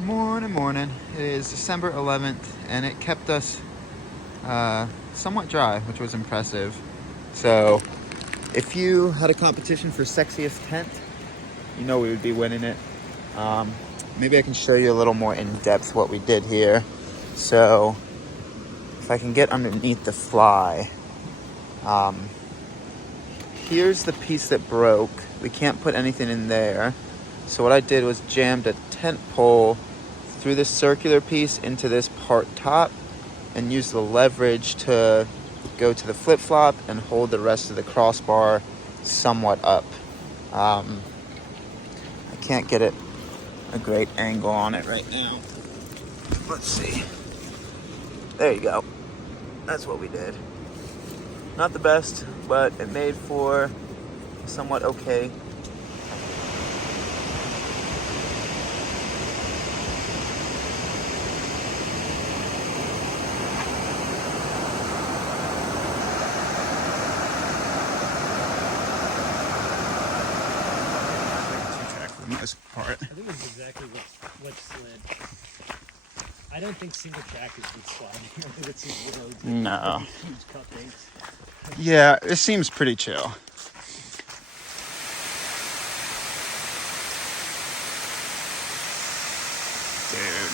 Morning. It is December 11th, and it kept us somewhat dry, which was impressive. So, if you had a competition for sexiest tent, you know we would be winning it. Maybe I can show you a little more in depth what we did here. So, if I can get underneath the fly, here's the piece that broke. We can't put anything in there. So what I did was jammed a tent pole through this circular piece into this part top and use the leverage to go to the flip-flop and hold the rest of the crossbar somewhat up. I can't get a great angle on it right now. Let's see. There you go. That's what we did. Not the best, but it made for somewhat okay. Most part. I think it's exactly what slid. I don't think single track is good sliding. I think it's these roads. No. Huge cupcakes. Yeah, it seems pretty chill. Dude.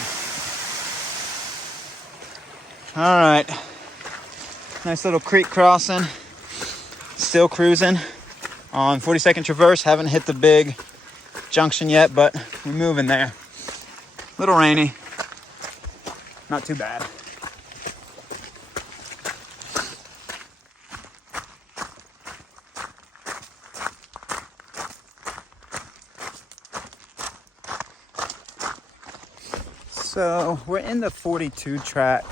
All right. Nice little creek crossing. Still cruising on 42nd Traverse. Haven't hit the big junction yet, but we're moving there. Little rainy. Not too bad. So we're in the 42 track.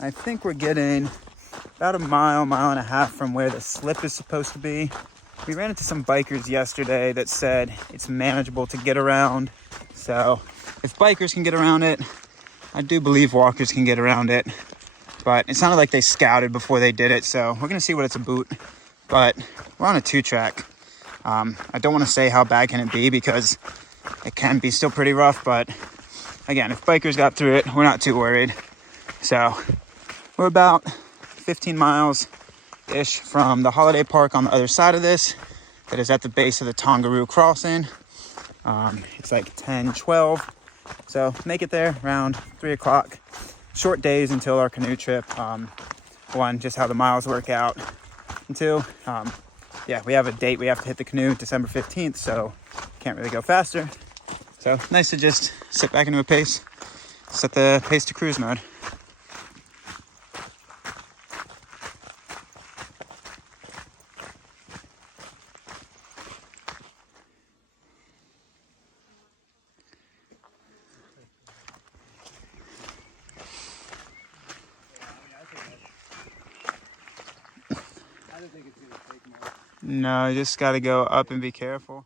I think we're getting about a mile and a half from where the slip is supposed to be. We ran into some bikers yesterday that said it's manageable to get around. So if bikers can get around it, I do believe walkers can get around it. But it sounded like they scouted before they did it, so we're gonna see what it's about. But we're on a 2-track. I don't want to say how bad can it be because it can be still pretty rough, but again, if bikers got through it, we're not too worried. So we're about 15 miles-ish from the holiday park on the other side of this that is at the base of the Tongaroo crossing. It's like 10-12. So make it there around 3 o'clock. Short days until our canoe trip. One, just how the miles work out. And two, we have a date. We have to hit the canoe December 15th, so can't really go faster. So nice to just sit back into a pace, set the pace to cruise mode. I don't think it's gonna take more. No, you just got to go up and be careful.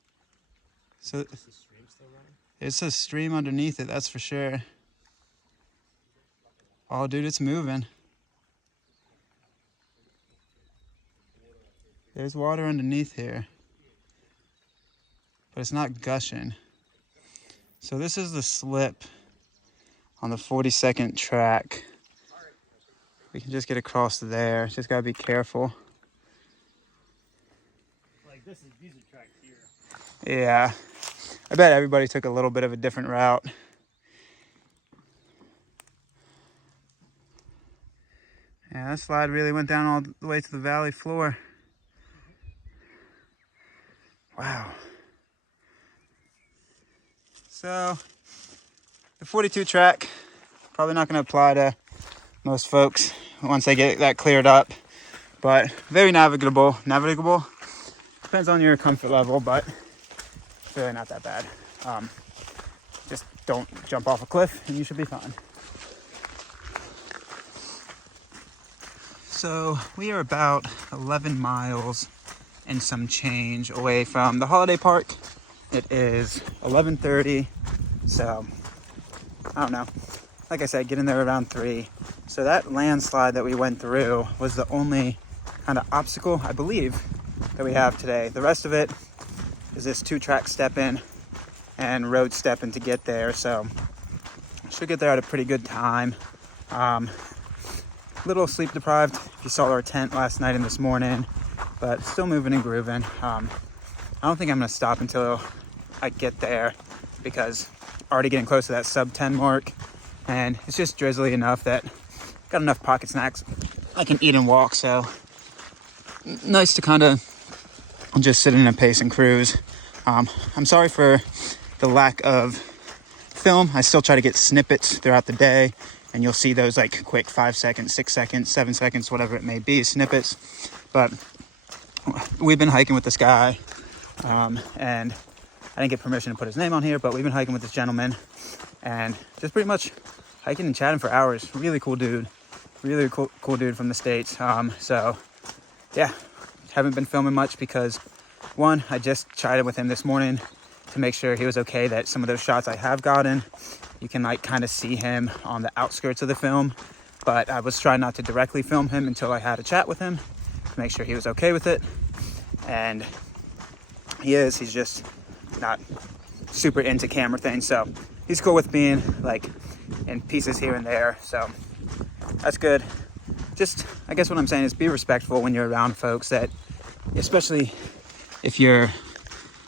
So Is the stream still running? it's a stream underneath it, that's for sure. Oh, dude, it's moving. There's water underneath here, but it's not gushing. So this is the slip on the 42nd track. We can just get across there. Just gotta be careful. Like these are tracks here. Yeah, I bet everybody took a little bit of a different route. Yeah, that slide really went down all the way to the valley floor. Wow. So, the 42 track, probably not going to apply to most folks once they get that cleared up. But very navigable. Depends on your comfort level, but it's really not that bad. Just don't jump off a cliff and you should be fine. So we are about 11 miles and some change away from the holiday park. It is 11:30, so I don't know. Like I said, get in there around 3. So that landslide that we went through was the only kind of obstacle, I believe, that we have today. The rest of it is this 2-track step in and road stepping to get there. So Should get there at a pretty good time. Little sleep deprived, if you saw our tent last night and this morning, but still moving and grooving. I don't think I'm gonna stop until I get there, because already getting close to that sub 10 mark, and it's just drizzly enough that got enough pocket snacks I can eat and walk. So nice to kind of just sit in a pace and cruise. I'm sorry for the lack of film. I still try to get snippets throughout the day, and you'll see those like quick 5 seconds, 6 seconds, 7 seconds, whatever it may be, snippets. But we've been hiking with this guy, and I didn't get permission to put his name on here, but we've been hiking with this gentleman and just pretty much hiking and chatting for hours. Really cool dude. Really cool dude from the States. So yeah, haven't been filming much because, one, I just chatted with him this morning to make sure he was okay, that some of those shots I have gotten, you can like kind of see him on the outskirts of the film, but I was trying not to directly film him until I had a chat with him to make sure he was okay with it. And he's just not super into camera things, so he's cool with being like in pieces here and there, so that's good. Just, I guess what I'm saying is be respectful when you're around folks, that especially if you're,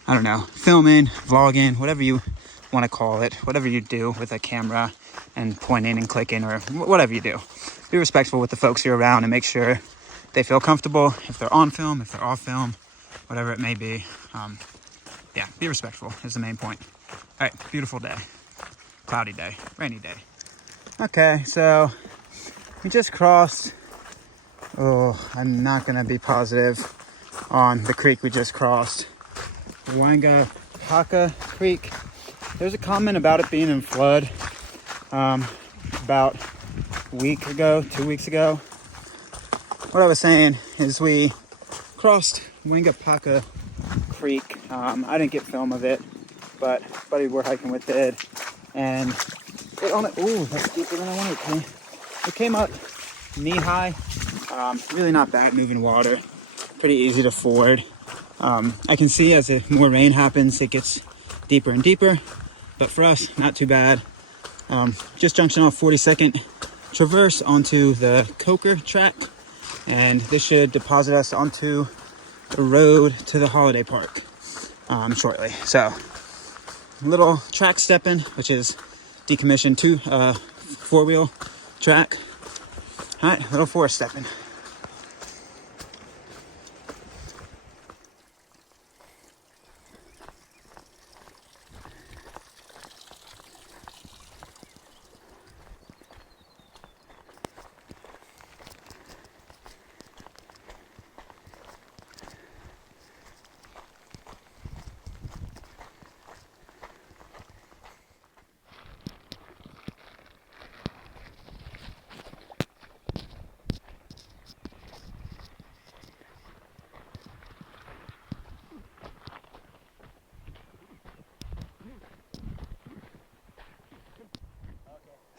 I don't know, filming, vlogging, whatever you want to call it, whatever you do with a camera and pointing and clicking or whatever you do, be respectful with the folks you're around and make sure they feel comfortable, if they're on film, if they're off film, whatever it may be. Yeah, be respectful is the main point. All right, beautiful day, cloudy day, rainy day. Okay, so we just crossed, I'm not gonna be positive on the creek we just crossed, Mangapakeha Creek. There's a comment about it being in flood about a week ago, 2 weeks ago. What I was saying is we crossed Mangapakeha Creek. I didn't get film of it, but buddy we're hiking with did, and it on it. Ooh, that's deeper than I wanted it to. It came up knee high. Really not bad moving water. Pretty easy to ford. I can see as more rain happens, it gets deeper and deeper, but for us, not too bad. Just junction off 42nd traverse onto the Coker track, and this should deposit us onto the road to the holiday park shortly. So little track stepping, which is decommissioned to 4-wheel track. All right, little forest stepping.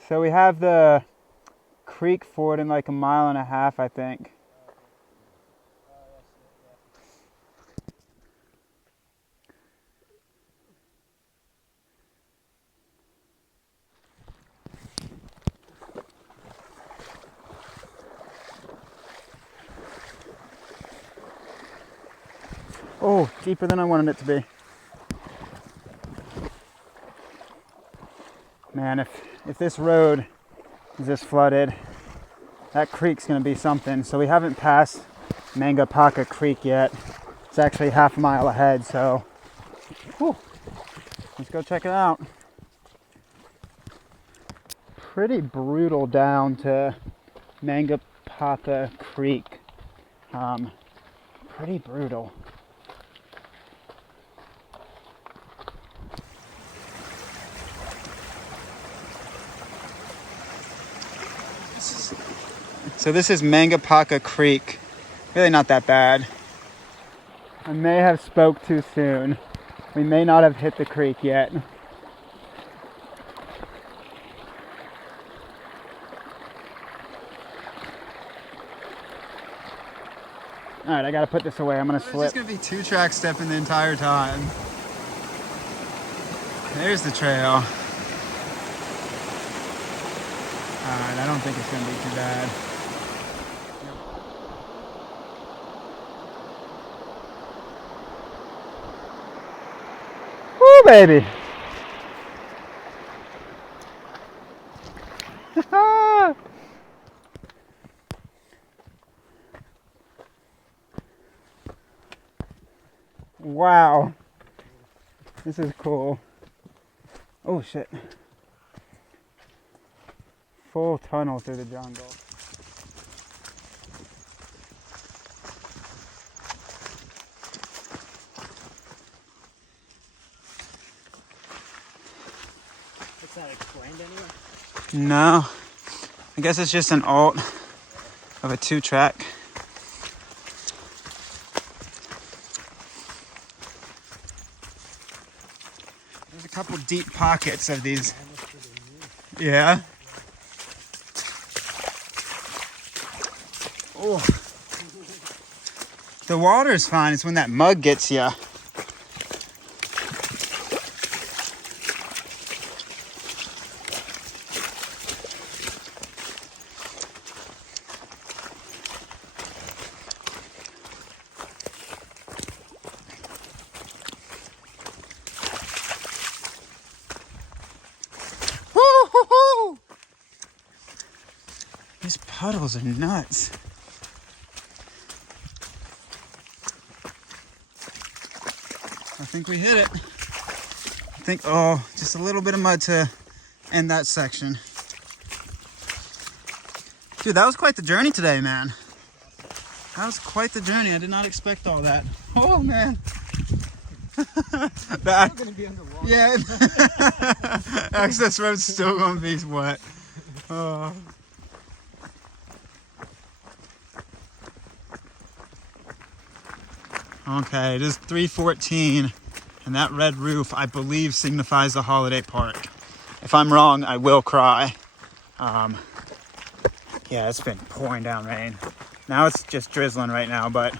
So we have the creek ford in like a mile and a half, I think. Oh, deeper than I wanted it to be. Man, if this road is this flooded, that creek's gonna be something. So we haven't passed Mangapakeha Creek yet. It's actually half a mile ahead, so whew, let's go check it out. Pretty brutal down to Mangapakeha Creek. Pretty brutal. So this is Mangapakeha Creek. Really not that bad. I may have spoke too soon. We may not have hit the creek yet. All right, I gotta put this away. I'm gonna slip. There's just gonna be 2 track stepping the entire time. There's the trail. Alright, I don't think it's gonna be too bad. Woo, baby! Wow. This is cool. Oh shit. Full tunnel through the jungle. It's not explained anywhere. No. I guess it's just an alt of a 2-track. There's a couple deep pockets of these. Yeah. Oh. The water is fine. It's when that mud gets you. Woo-hoo-hoo! These puddles are nuts. I think we hit it. I think, oh, just a little bit of mud to end that section. Dude, that was quite the journey today, man. That was quite the journey. I did not expect all that. Oh, man. That, still gonna be underwater. Yeah. Access road's still gonna be wet. Oh. Okay, it is 3:14, and that red roof, I believe, signifies the holiday park. If I'm wrong, I will cry. Yeah, it's been pouring down rain. Now it's just drizzling right now, but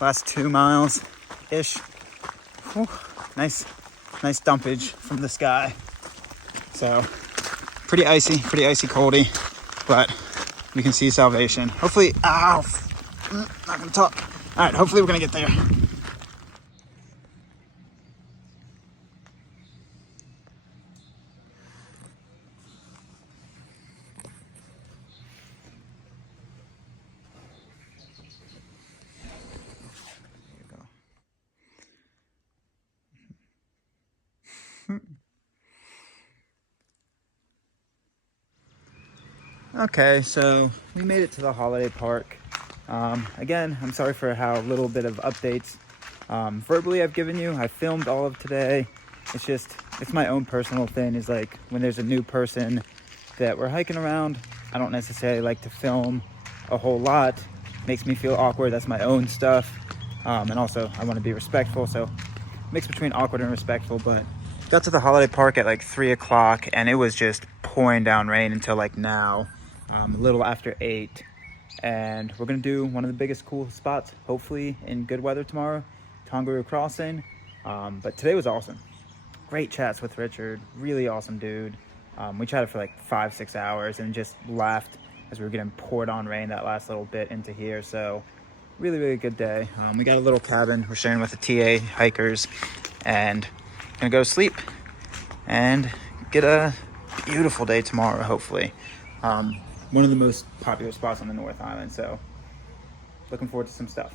last 2 miles-ish. Whew, nice dumpage from the sky. So, pretty icy coldy, but we can see salvation. Hopefully, ow, not gonna talk. All right, hopefully we're gonna get there. Okay, so we made it to the holiday park. Again, I'm sorry for how little bit of updates verbally I've given you. I filmed all of today. It's my own personal thing, is like when there's a new person that we're hiking around, I don't necessarily like to film a whole lot. Makes me feel awkward. That's my own stuff. And also I want to be respectful, so mix between awkward and respectful. But got to the holiday park at like 3 o'clock and it was just pouring down rain until like now, a little after 8. And we're gonna do one of the biggest cool spots, hopefully in good weather tomorrow, Tongaroo Crossing. But today was awesome. Great chats with Richard, really awesome dude. We chatted for like 5-6 hours and just laughed as we were getting poured on rain that last little bit into here. So really good day. We got a little cabin we're sharing with the TA hikers, and gonna go to sleep and get a beautiful day tomorrow, hopefully. One of the most popular spots on the North Island, so looking forward to some stuff.